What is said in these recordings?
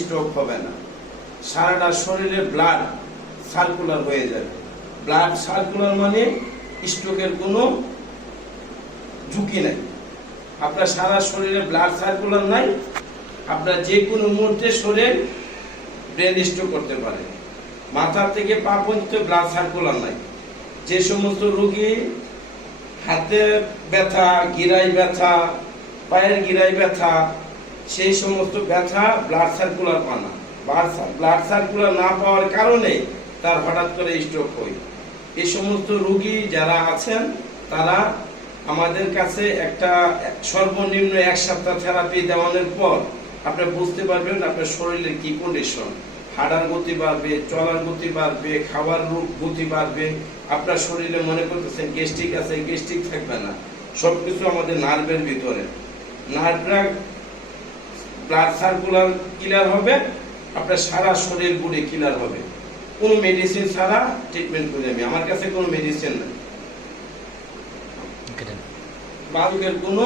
Stroke হবে না, সারাটা শরীরে ব্লাড সার্কুলার হয়ে যাবে। ব্লাড সার্কুলার মানে স্ট্রোকের কোনো ঝুঁকি নাই। আপনার সারা শরীরে ব্লাড সার্কুলার নাই, আপনার যে কোনো মুহূর্তে শরীর ব্রেন স্ট্রোক করতে পারে। মাথা থেকে পা পর্যন্ত ব্লাড সার্কুলার নাই। যে সমস্ত রোগী হাতে ব্যথা, গিরায় ব্যথা, পায়ের গিরায় ব্যথা, সেই সমস্ত ব্যথা ব্লাড সার্কুলার পায় না। ব্লাড সার্কুলার না পাওয়ার কারণে তার হঠাৎ করে স্ট্রোক হয়। এই সমস্ত রোগী যারা আছেন তারা আমাদের কাছে একটা সর্বনিম্ন 1 সপ্তাহ থেরাপি দেওয়ানোর পর আপনি বুঝতে পারবেন আপনার শরীরের কি কন্ডিশন। হাঁটার গতি বাড়বে, চলার গতি বাড়বে, খাওয়ার গতি বাড়বে। আপনার শরীরে মনে করতেছেন গ্যাস্ট্রিক আছে, গ্যাস্ট্রিক থাকবে না। সবকিছু আমাদের নার্ভের ভিতরে। নার্ভরা ব্লাড সার্কুলার ক্লিয়ার হবে, আপনার সারা শরীর বুড়ে ক্লিয়ার হবে। কোনো মেডিসিন ছাড়া ট্রিটমেন্ট করে আমি, আমার কাছে কোনো মেডিসিন নেই, বালকের কোনো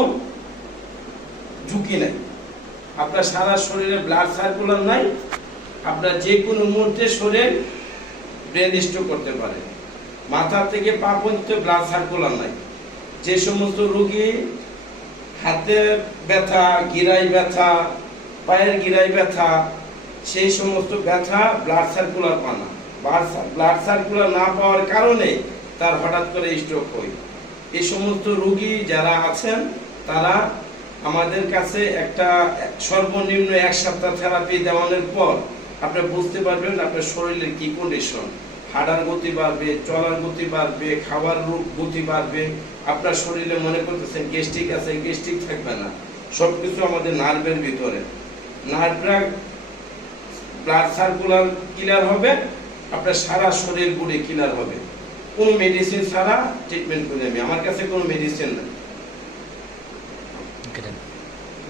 ঝুঁকি নাই। আপনার সারা শরীরে ব্লাড সার্কুলার নাই, আপনার যে কোনো মুহূর্তে শরীর ব্রেন স্ট্রোক করতে পারে। মাথা থেকে পা পর্যন্ত ব্লাড সার্কুলার নাই। যে সমস্ত রোগী হাতে ব্যথা, গিরায় ব্যথা, পায়ের গিরায় ব্যথা, সেই সমস্ত ব্যথা ব্লাড সার্কুলার পায় না। ব্লাড সার্কুলার না পাওয়ার কারণে তার হঠাৎ করে স্ট্রোক হয়। এই সমস্ত রোগী যারা আছেন তারা আমাদের কাছে একটা সর্বনিম্ন 1 সপ্তাহ থেরাপি দেওয়ানোর পর আপনি বুঝতে পারবেন আপনার শরীরের কি কন্ডিশন। হাঁটার গতি বাড়বে, চলার গতি বাড়বে, খাওয়ার গতি বাড়বে। আপনার শরীরে মনে করতেছেন গ্যাস্ট্রিক আছে, গ্যাস্ট্রিক থাকবে না। সবকিছু আমাদের নার্ভের ভিতরে। নার্ভরা ব্লাড সার্কুলার ক্লিয়ার হবে, আপনার সারা শরীর বুড়ে ক্লিয়ার হবে। কোনো মেডিসিন ছাড়া ট্রিটমেন্ট করে আমি, আমার কাছে কোনো মেডিসিন নেই।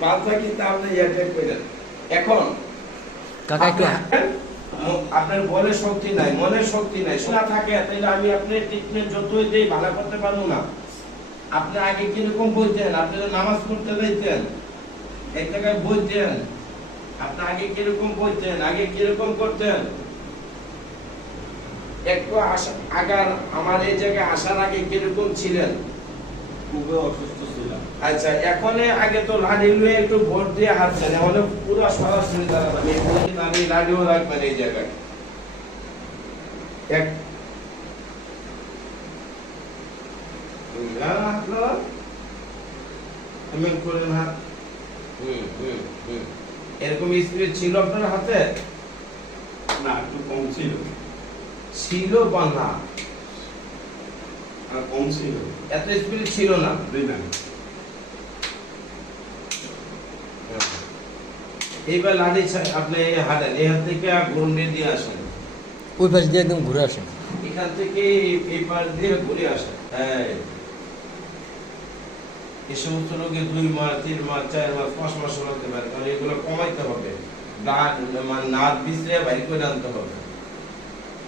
বাদ বাকি তাহলে অ্যাটাক করেন। এখন আপনার বলের শক্তি নাই, মনের শক্তি নাই, শোনা থাকে, তাহলে আমি আপনার ট্রিটমেন্ট যতই দেই ভালো করতে পারবো না। আপনি আগে কিরকম বলতেন, আপনি নামাজ পড়তে যাইতেন, এক জায়গায় বলতেন, আপনি আগে কিরকম বলতেন, আগে কিরকম করতেন। একটু আগার আমার এই জায়গায় আসার আগে কিরকম ছিলেন? খুবই অসুস্থ ছিলাম। আচ্ছা, এখন আগে তো লাঠি লুয়ে একটু ভোট দিয়ে হাঁটছেন, এখন পুরো সরাসরি দাঁড়াবেন। আমি লাঠিও রাখবেন এই জায়গায়। এক করেন হাত। এরকম স্পিরিট ছিল আপনার হাতে? না, একটু কম ছিল। ছিল বা না? কম ছিল, এত স্পিরিট ছিল না। এইবার লাঠি আপনি হাঁটেন, এই হাত থেকে ঘুরে দিয়ে আসেন, ওই পাশ দিয়ে একদম ঘুরে আসেন, এখান থেকে এই পাশ দিয়ে ঘুরে আসেন। এই সমস্ত রোগে 2 মাস, 3 মাস, 4 মাস, 5 মাস লাগতে পারে, কারণ এগুলো কমাইতে হবে। ব্লাড মানে নার্ভ বিছড়ে বাইরে করে আনতে হবে,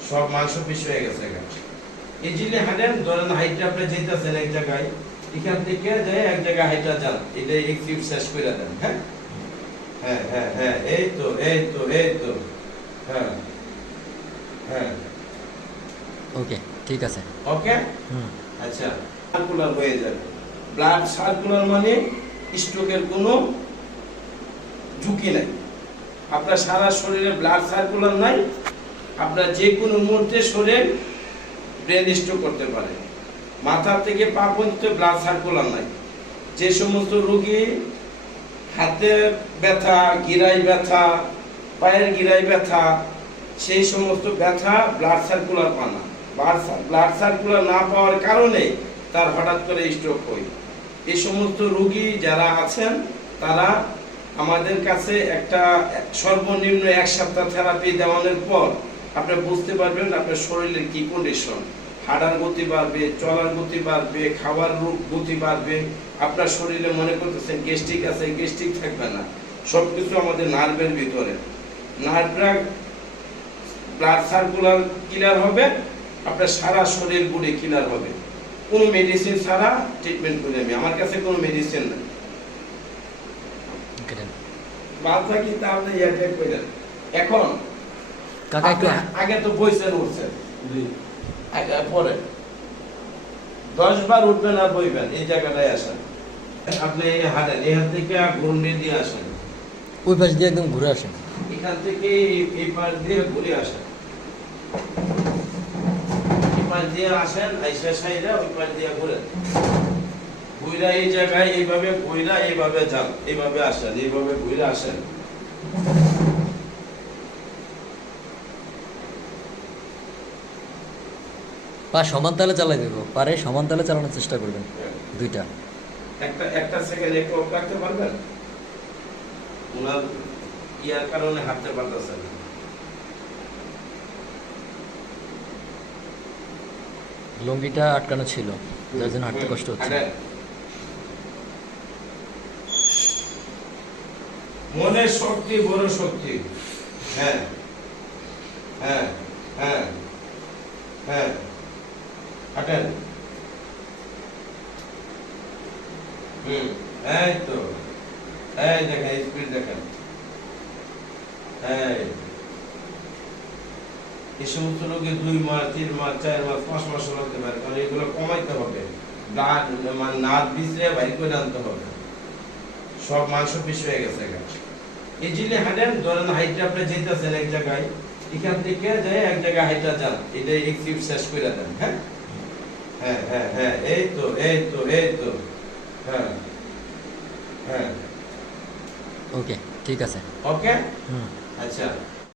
সব মাংস পিস হয়ে গেছে। এই জন্য হাঁটেন, ধরেন হাইটটা আপনি যেতেছেন এক জায়গায়, এখান থেকে যায় এক জায়গায় হাইটটা যান, এটা এক্সিট শেষ করে দেন। হ্যাঁ হ্যাঁ হ্যাঁ হ্যাঁ, এই তো এই তো এই তো, হ্যাঁ হ্যাঁ, ওকে, ঠিক আছে, ওকে। আচ্ছা, সার্কুলার হয়ে যাবে। ব্লাড সার্কুলার মানে স্ট্রোকের কোনো ঝুঁকি নাই। আপনার সারা শরীরে ব্লাড সার্কুলার নাই, আপনার যে কোনো মুহূর্তে শরীর ব্রেন স্ট্রোক করতে পারে। মাথা থেকে পা পর্যন্ত ব্লাড সার্কুলার নাই। যে সমস্ত রোগী হাতে ব্যথা, গিরায় ব্যথা, পায়ের গিরায় ব্যথা, সেই সমস্ত ব্যথা ব্লাড সার্কুলার পায় না। ব্লাড সার্কুলার না পাওয়ার কারণে তার হঠাৎ করে স্ট্রোক হয়। এই সমস্ত রোগী যারা আছেন তারা আমাদের কাছে একটা সর্বনিম্ন 1 সপ্তাহ থেরাপি দেওয়ানোর পর আপনি বুঝতে পারবেন আপনার শরীরের কি কন্ডিশন। হাঁটার গতি বাড়বে, চলার গতি বাড়বে, খাওয়ার গতি বাড়বে। আপনার শরীরে মনে করতেছেন গ্যাস্ট্রিক আছে, গ্যাস্ট্রিক থাকবে না। সবকিছু আমাদের নার্ভের ভিতরে। নার্ভরা ব্লাড সার্কুলার ক্লিয়ার হবে, আপনার সারা শরীর বুড়ে ক্লিয়ার হবে। কোনো মেডিসিন ছাড়া ট্রিটমেন্ট করে আমি, আমার কাছে কোনো মেডিসিন নেই। বাদ বাকি তাহলে অ্যাটাক করেন। এখন কাকা একটু আপনি আগে তো বইছেন উঠছেন, জি আগে পরে 10 বার উঠবেন আর বইবেন, এই জায়গাটায় আসেন। আপনি হাঁটেন, এখান থেকে ঘুরনি দিয়ে আসেন, ওই পাশ দিয়ে একদম ঘুরে আসেন। এখান থেকে এই পাশ দিয়ে ঘুরে আসেন, এই পাশ দিয়ে আসেন, আইসা সাইরা ওই পাশ দিয়ে ঘুরেন, ঘুরা এই জায়গায় এইভাবে ঘুরা এইভাবে যান, এইভাবে আসেন, এইভাবে ঘুরে আসেন। পা সমান তালে চালাই দেব, পারে সমান তালে চালানোর চেষ্টা করবেন দুইটা। একটা সেকেন্ড একটু অফ রাখতে পারবেন? ওনার ইয়ার কারণে হাঁটতে পারতেছেন না। লুঙ্গিটা আটকানো ছিল, যার জন্য হাঁটতে কষ্ট হচ্ছে। হাঁটেন। মনের শক্তি বড় শক্তি। হ্যাঁ হ্যাঁ হ্যাঁ হ্যাঁ, হাঁটেন। এই তো, এই দেখেন স্পিড দেখেন। এই সমস্ত রোগে 2 মাস 3 মাস 4 মাস 5 মাস লাগতে পারে, কারণ এগুলো কমাইতে হবে, ব্লাড মানে নার্ভ ভিতরে বাইর করে আনতে হবে, সব মাংস পেশি হয়ে গেছে। এই জন্য হাঁটেন, ধরেন হাইটটা আপনি যেতেছেন এক জায়গায়, এখান থেকে যায় এক জায়গায় হাইটটা যান, এটা এক্সারসাইজ করে দেন। হ্যাঁ হ্যাঁ হ্যাঁ হ্যাঁ, এই তো এই তো এই তো, হ্যাঁ হ্যাঁ, ওকে ঠিক আছে। ওকে, হুম। আচ্ছা।